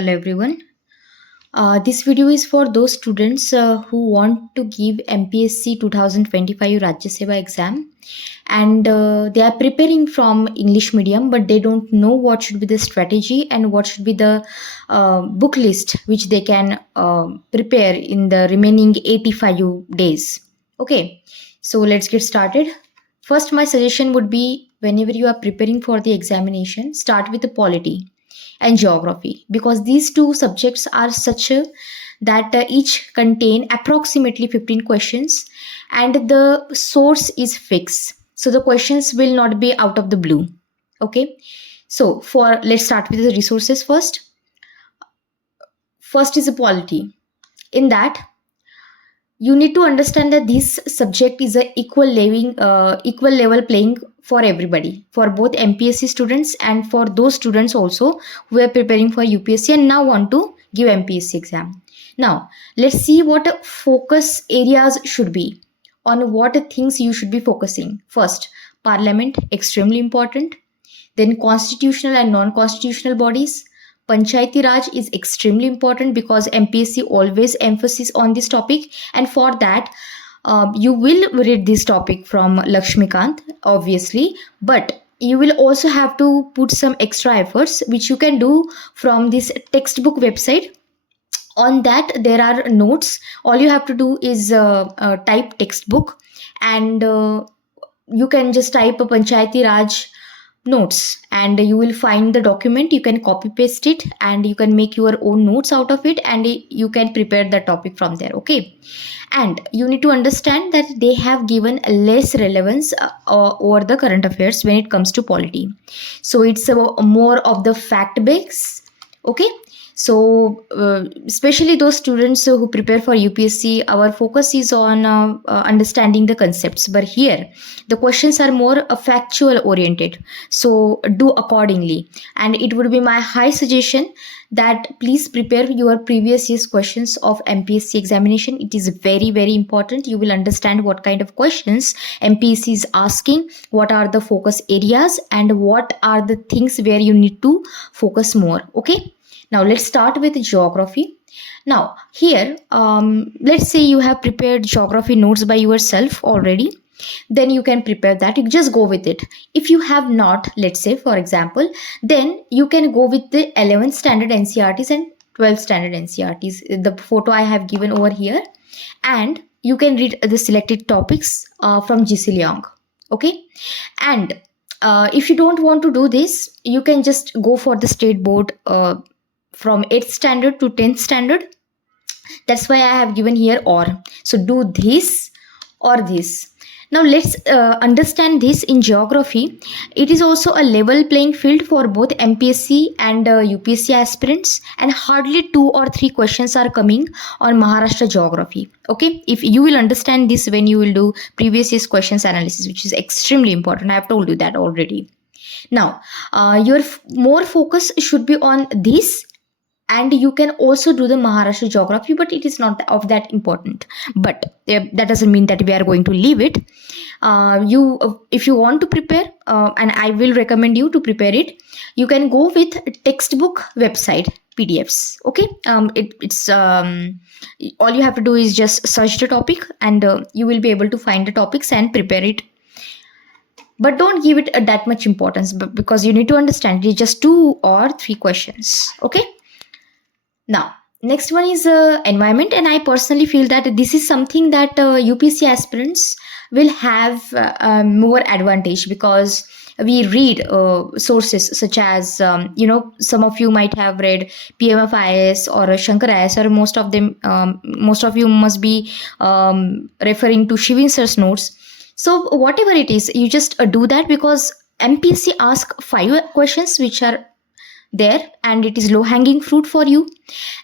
Hello everyone. This video is for those students who want to give MPSC 2025 Rajya Seva exam, and they are preparing from English medium, but they don't know what should be the strategy and what should be the book list which they can prepare in the remaining 85 days. Okay, so let's get started. First, my suggestion would be whenever you are preparing for the examination, start with the polity and geography, because these two subjects are such that each contain approximately 15 questions, and the source is fixed, so the questions will not be out of the blue. Okay, so let's start with the resources first. First is the polity. In that, you need to understand that this subject is a equal level playing for everybody, for both MPSC students and for those students also who are preparing for UPSC and now want to give MPSC exam. Now let's see what focus areas should be, on what things you should be focusing. First, parliament, extremely important. Then constitutional and non-constitutional bodies. Panchayati Raj is extremely important because MPSC always emphasis on this topic, and for that you will read this topic from Lakshmikant, obviously, but you will also have to put some extra efforts which you can do from this textbook website. On that there are notes. All you have to do is type textbook, and you can just type a Panchayati Raj notes and you will find the document. You can copy paste it and you can make your own notes out of it, and you can prepare the topic from there. Okay, and you need to understand that they have given less relevance over the current affairs when it comes to polity, so it's more of the fact base. Okay, so especially those students who prepare for UPSC, our focus is on understanding the concepts, but here the questions are more factual oriented, so do accordingly. And it would be my high suggestion that please prepare your previous year's questions of MPSC examination. It is very, very important. You will understand what kind of questions MPSC is asking, what are the focus areas, and what are the things where you need to focus more. Okay, now let's start with geography. Now here, let's say you have prepared geography notes by yourself already, then you can prepare that. You just go with it. If you have not, let's say for example, then you can go with the 11th standard NCRTs and 12th standard NCRTs. The photo I have given over here, and you can read the selected topics from GC Leong. Okay, and if you don't want to do this, you can just go for the state board from 8th standard to 10th standard. That's why I have given here or. So do this or this. Now let's understand this. In geography, it is also a level playing field for both MPSC and UPSC aspirants, and hardly 2 or 3 questions are coming on Maharashtra geography. Okay, if you will understand this when you will do previous year's questions analysis, which is extremely important. I have told you that already. Now your more focus should be on this, and you can also do the Maharashtra geography, but it is not of that important. But that doesn't mean that we are going to leave it. If you want to prepare, and I will recommend you to prepare it, you can go with textbook website PDFs. Okay, it's all you have to do is just search the topic, and you will be able to find the topics and prepare it. But don't give it that much importance, because you need to understand it is just 2 or 3 questions. Okay. Now, next one is environment, and I personally feel that this is something that UPSC aspirants will have more advantage, because we read sources such as, some of you might have read PMFIS or Shankar IS, or most of you must be referring to Shivin sir's notes. So whatever it is, you just do that, because MPSC asks 5 questions which are there, and it is low hanging fruit for you,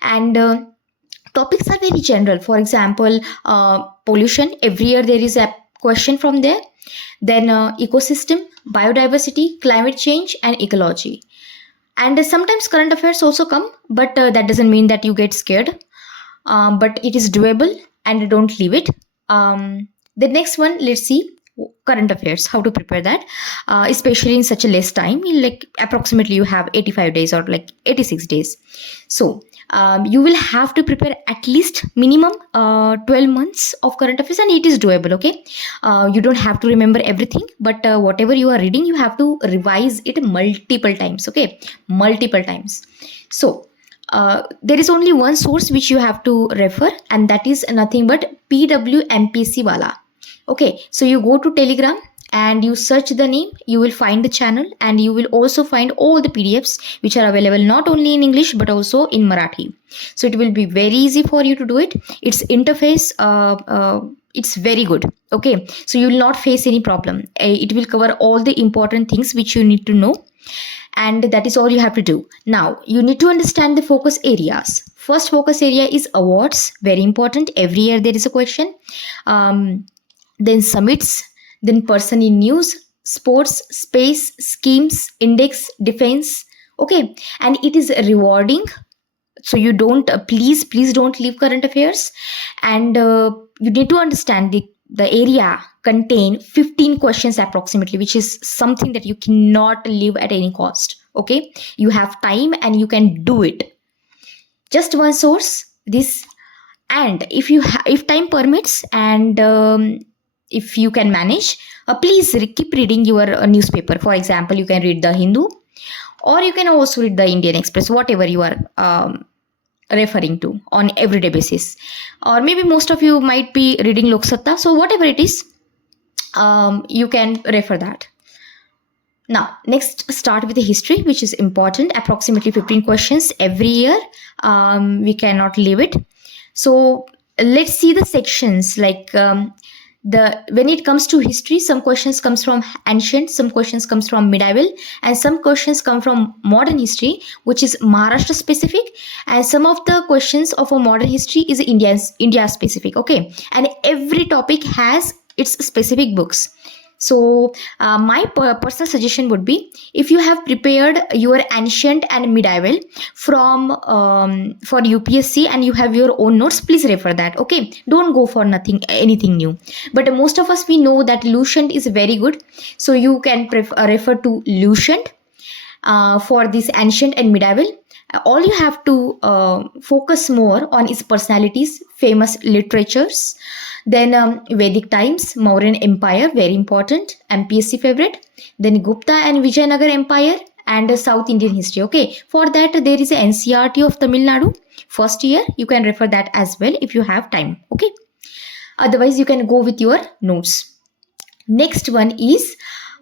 and topics are very general. For example, pollution, every year there is a question from there. Then ecosystem, biodiversity, climate change, and ecology. And sometimes current affairs also come, but that doesn't mean that you get scared, but it is doable, and don't leave it. The next one, let's see, current affairs, how to prepare that, especially in such a less time, like approximately you have 85 days or like 86 days. So you will have to prepare at least minimum 12 months of current affairs, and it is doable. Okay, you don't have to remember everything, but whatever you are reading, you have to revise it multiple times. Okay, multiple times. So there is only one source which you have to refer, and that is nothing but PWMPC wala. Okay, so you go to Telegram and you search the name, you will find the channel, and you will also find all the PDFs which are available not only in English but also in Marathi. So it will be very easy for you to do it. Its interface, it's very good. Okay, so you will not face any problem. It will cover all the important things which you need to know, and that is all you have to do. Now you need to understand the focus areas. First focus area is awards, very important. Every year there is a question. Then summits, then person in news, sports, space, schemes, index, defense. Okay, and it is rewarding. So you don't please don't leave current affairs, and you need to understand the area contain 15 questions approximately, which is something that you cannot leave at any cost. Okay, you have time and you can do it. Just one source, this, and if time permits, and if you can manage, please keep reading your newspaper. For example, you can read the Hindu, or you can also read the Indian Express, whatever you are referring to on everyday basis. Or maybe most of you might be reading Lok Satta, so whatever it is, you can refer that. Now next, start with the history, which is important. Approximately 15 questions every year. We cannot leave it. So let's see the sections. Like when it comes to history, some questions comes from ancient, some questions comes from medieval, and some questions come from modern history, which is Maharashtra specific, and some of the questions of a modern history is India specific. Okay, and every topic has its specific books. So my personal suggestion would be, if you have prepared your ancient and medieval from for UPSC and you have your own notes, please refer that. Okay, don't go for anything new. But most of us, we know that Lucent is very good, so you can refer to Lucent for this ancient and medieval. All you have to focus more on is personalities, famous literatures. Then Vedic times, Mauryan Empire, very important, MPSC favorite. Then Gupta and Vijayanagar Empire, and South Indian history. Okay, for that there is a NCERT of Tamil Nadu, first year. You can refer that as well if you have time. Okay, otherwise you can go with your notes. Next one is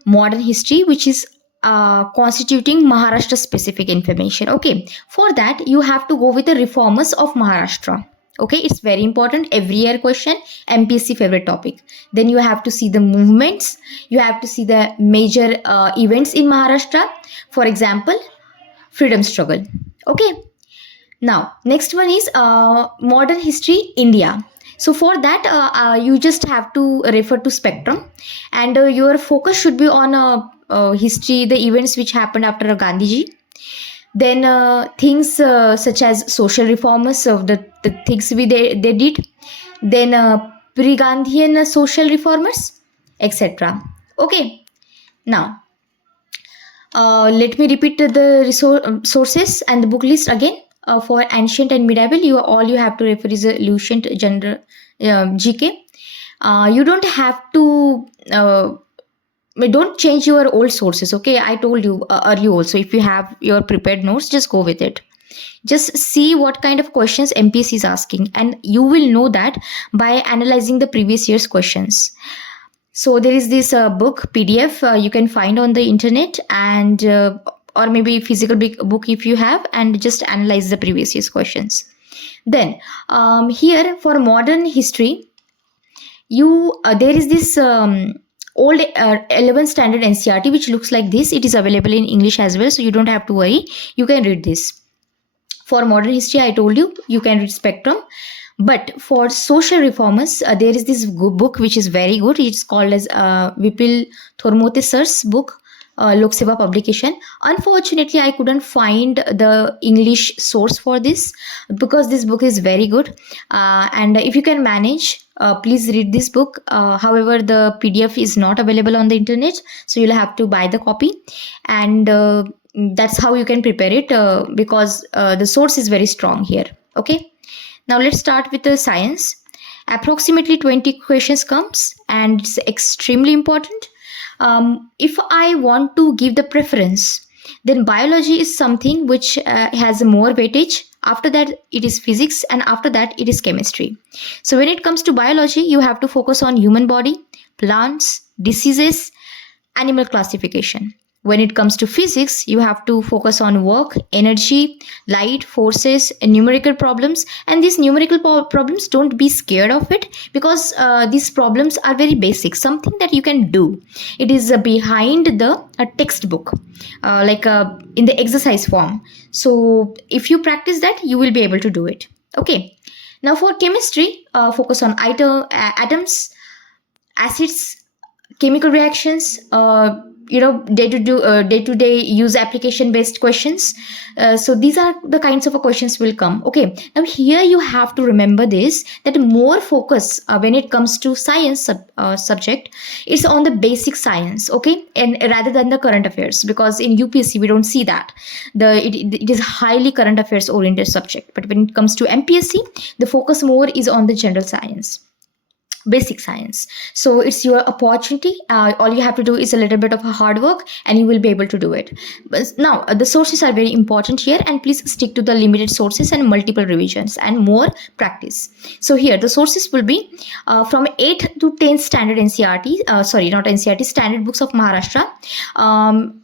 modern history, which is constituting Maharashtra specific information. Okay, for that you have to go with the reformers of Maharashtra. Okay, it's very important, every year question, MPSC favorite topic. Then you have to see the movements, you have to see the major events in Maharashtra. For example, freedom struggle. Okay, now next one is modern history India. So for that you just have to refer to spectrum, and your focus should be on history, the events which happened after Gandhiji. Then things such as social reformers of the things they did. Then pre-Gandhian social reformers, etc. Okay, now let me repeat the sources and the book list again. For ancient and medieval, all you have to refer is a Lucent general GK. You don't have to don't change your old sources. Okay, I told you earlier also, if you have your prepared notes, just go with it. Just see what kind of questions MPSC is asking, and you will know that by analyzing the previous year's questions. So there is this book PDF you can find on the internet, and or maybe physical book if you have, and just analyze the previous year's questions. Then here for modern history, there is this old 11th standard NCERT, which looks like this. It is available in English as well, so you don't have to worry, you can read this. For modern history, I told you can read spectrum. But for social reformers, there is this book which is very good. It's called as Vipul Thormote sir's book, Lok Seva publication. Unfortunately, I couldn't find the English source for this because this book is very good. And if you can manage, please read this book. However, the PDF is not available on the internet, so you'll have to buy the copy. And that's how you can prepare it because the source is very strong here. Okay. Now let's start with the science. Approximately 20 questions comes, and it's extremely important. If I want to give the preference, then biology is something which has more weightage. After that, it is physics, and after that, it is chemistry. So when it comes to biology, you have to focus on human body, plants, diseases, animal classification. When it comes to physics, you have to focus on work, energy, light, forces, and numerical problems. And these numerical problems, don't be scared of it because these problems are very basic, something that you can do. It is behind the textbook, in the exercise form. So if you practice that, you will be able to do it. Okay. Now for chemistry, focus on atoms, acids, chemical reactions, day-to-day use application based questions. So these are the kinds of questions will come. Okay, now here you have to remember this, that more focus when it comes to science subject is on the basic science, okay, and rather than the current affairs, because in UPSC we don't see that it is highly current affairs oriented subject. But when it comes to MPSC, the focus more is on the general science, basic science. So it's your opportunity. All you have to do is a little bit of a hard work and you will be able to do it. But now the sources are very important here, and please stick to the limited sources and multiple revisions and more practice. So here the sources will be from 8th to 10th standard NCERT, standard books of Maharashtra.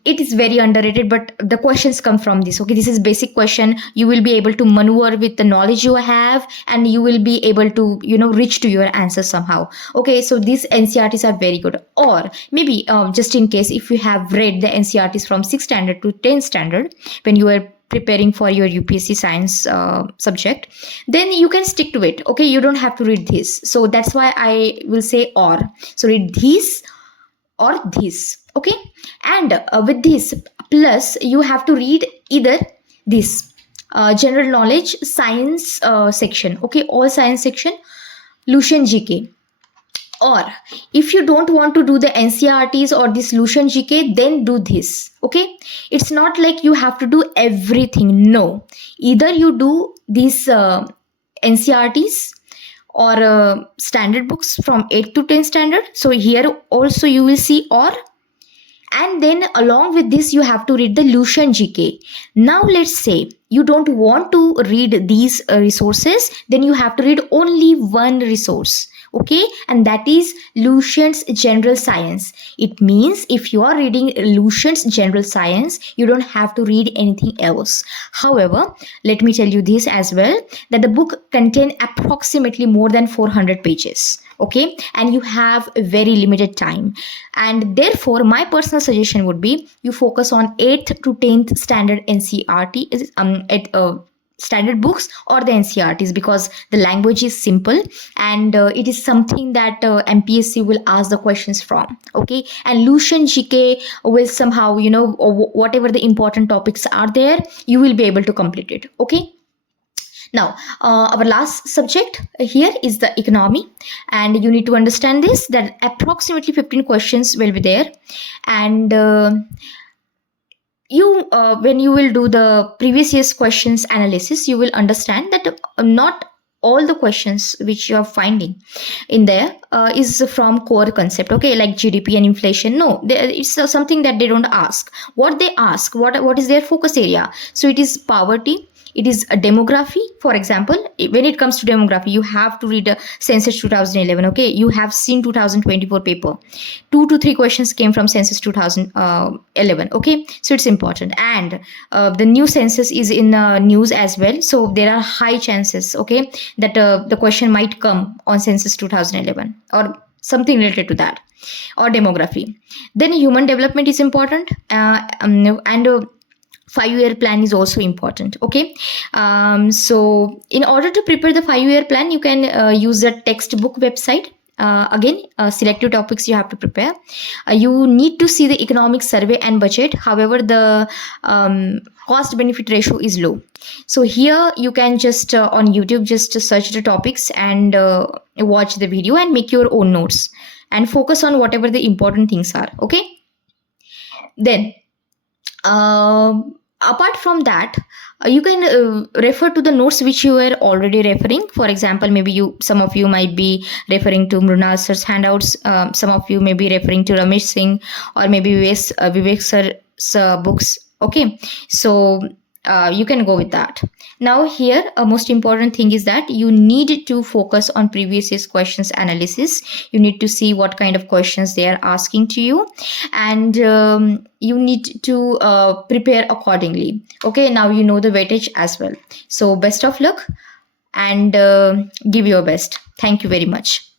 It is very underrated, but the questions come from this. Okay, this is basic question. You will be able to maneuver with the knowledge you have, and you will be able to reach to your answer somehow. Okay, so these NCERTs are very good. Or maybe just in case, if you have read the NCERTs from 6th standard to 10th standard when you are preparing for your UPSC science subject, then you can stick to it. Okay, you don't have to read this. So that's why I will say or. So read these or this. Okay, and with this plus you have to read either this general knowledge science section. Okay, all science section, Lucian GK. Or if you don't want to do the NCERTs or this Lucian GK, then do this. Okay, it's not like you have to do everything. No, either you do these NCERTs or standard books from 8th to 10th standard. So here also you will see or, and then along with this you have to read the Lucian GK. Now let's say you don't want to read these resources, then you have to read only one resource. Okay, and that is Lucian's General Science. It means if you are reading Lucian's General Science, you don't have to read anything else. However, let me tell you this as well, that the book contains approximately more than 400 pages. Okay, and you have a very limited time, and therefore my personal suggestion would be you focus on 8th to 10th standard NCERT standard books or the NCERTs, because the language is simple and it is something that MPSC will ask the questions from. Okay, and Lucian GK will somehow whatever the important topics are there, you will be able to complete it. Okay. Now, our last subject here is the economy, and you need to understand this, that approximately 15 questions will be there, and when you will do the previous year's questions analysis, you will understand that not all the questions which you are finding in there is from core concept. Okay, like GDP and inflation. No, it's something that they don't ask. What they ask, what is their focus area? So it is poverty. It is a demography. For example, when it comes to demography, you have to read Census 2011. Okay, you have seen 2024 paper. 2 to 3 questions came from Census 2011. Okay, so it's important. And the new census is in news as well. So there are high chances, okay, that the question might come on Census 2011 or something related to that, or demography. Then human development is important, and 5-year plan is also important. Okay, so in order to prepare the 5-year plan, you can use the textbook website. again, selective topics you have to prepare. You need to see the economic survey and budget. However, the cost benefit ratio is low. So here you can just on YouTube just search the topics and watch the video and make your own notes and focus on whatever the important things are. Okay. Then apart from that, you can refer to the notes which you were already referring. For example, maybe some of you might be referring to Mrunal sir's handouts, some of you may be referring to Ramesh Singh, or maybe Vivek sir's books. Okay, so you can go with that. Now here, a most important thing is that you need to focus on previous year's questions analysis. You need to see what kind of questions they are asking to you, and you need to prepare accordingly. Okay, now you know the weightage as well. So best of luck and give your best. Thank you very much.